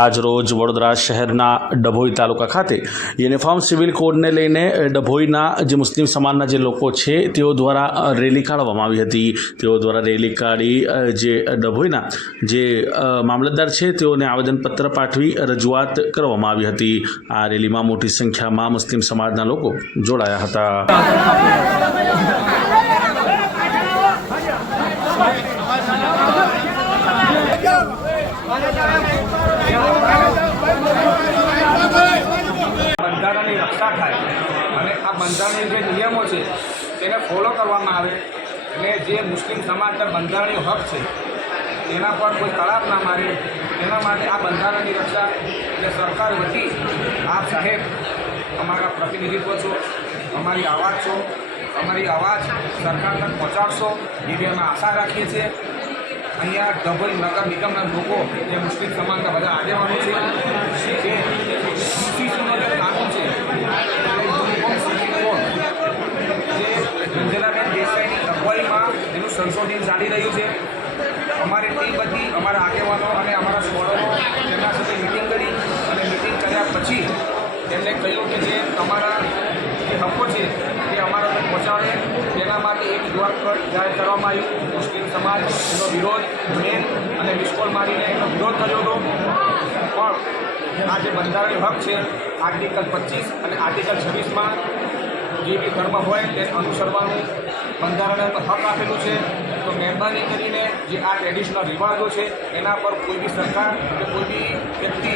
આજ રોજ વડોદરા શહેરના ડભોઈ તાલુકા ખાતે યુનિફોર્મ સિવિલ કોડને લઈને ડભોઈના જે મુસ્લિમ સમાજના જે લોકો છે, તેઓ દ્વારા રેલી કાઢવામાં આવી હતી. તેઓ દ્વારા રેલી કાઢી જે ડભોઈના જે મામલતદાર છે, તેઓને આવેદનપત્ર પાઠવી રજૂઆત કરવામાં આવી હતી. આ રેલીમાં મોટી સંખ્યામાં મુસ્લિમ સમાજના લોકો જોડાયા હતા. બંધારણની રક્ષા થાય બંધારણના જે નિયમો છે, તેને ફોલો કરવામાં આવે અને જે મુસ્લિમ સમાજના બંધારણીય હક છે, તેના પર કોઈ તળાપ ના મારે, તેના માટે આ બંધારણની રક્ષા એટલે સરકાર વતી આપ સાહેબ અમારા પ્રતિનિધિત્વ છો, અમારી આવાજ છો, અમારી અવાજ સરકાર તક પહોંચાડશો, એવી અમે આશા રાખીએ છીએ. અહીંયા ડભોઈ નગર નિગમના લોકો જે મુસ્લિમ સમાજના બધા આગેવાનો છે જે સીસીનો જે કાનૂન છે એ યુનિફોર્મ સિવિલ કોડ જે રંજનાબેન દેસાઈની અગવાઈમાં એનું સંશોધન ચાલી રહ્યું છે. અમારી ટીમ બધી, અમારા આગેવાનો અને અમારા સ્કોડરો તેમના સાથે મિટિંગ કરી અને મિટિંગ કર્યા પછી તેમને કહ્યું કે જે તમારા જે હકો છે એ અમારા તક પહોંચાડે. તેના માટે એક યુઆર કટ જાહેર કરવામાં આવ્યું. મુસ્લિમ સમાજ, એનો વિરોધ મેન અને મિસકોલ મારીને એનો વિરોધ કર્યો હતો. પણ આ જે બંધારણીય હક છે આર્ટિકલ પચીસ અને આર્ટિકલ છવ્વીસમાં જે બી ધર્મ હોય તે અનુસરવાનું બંધારણને હક આપેલું છે. તો મહેરબાની કરીને જે આ ટ્રેડિશનલ રિવાજો છે, એના પર કોઈ બી સરકાર કે કોઈ બી વ્યક્તિ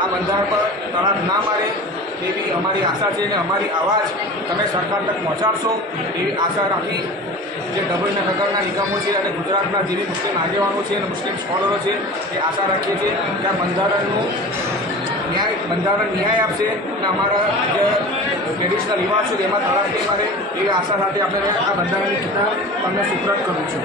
આ બંધારણ પર તળાપ ના મારે તેવી અમારી આશા છે અને અમારી અવાજ તમે સરકાર તક પહોંચાડશો એવી આશા રાખી જે ડભોઈના નગરના નિગમો છે અને ગુજરાતના જેવી મુસ્લિમ આગેવાનો છે અને મુસ્લિમ સ્કોલરો છે એ આશા રાખીએ છીએ કે આ બંધારણનું ન્યાય, બંધારણ ન્યાય આપશે અને અમારા જે ટ્રેડિશનલ રિવાજ છે તેમાં તળાવ નહીં મારે એ આશા સાથે આપણે આ બંધારણની કિતાબ તમને સુપ્રત કરું છું.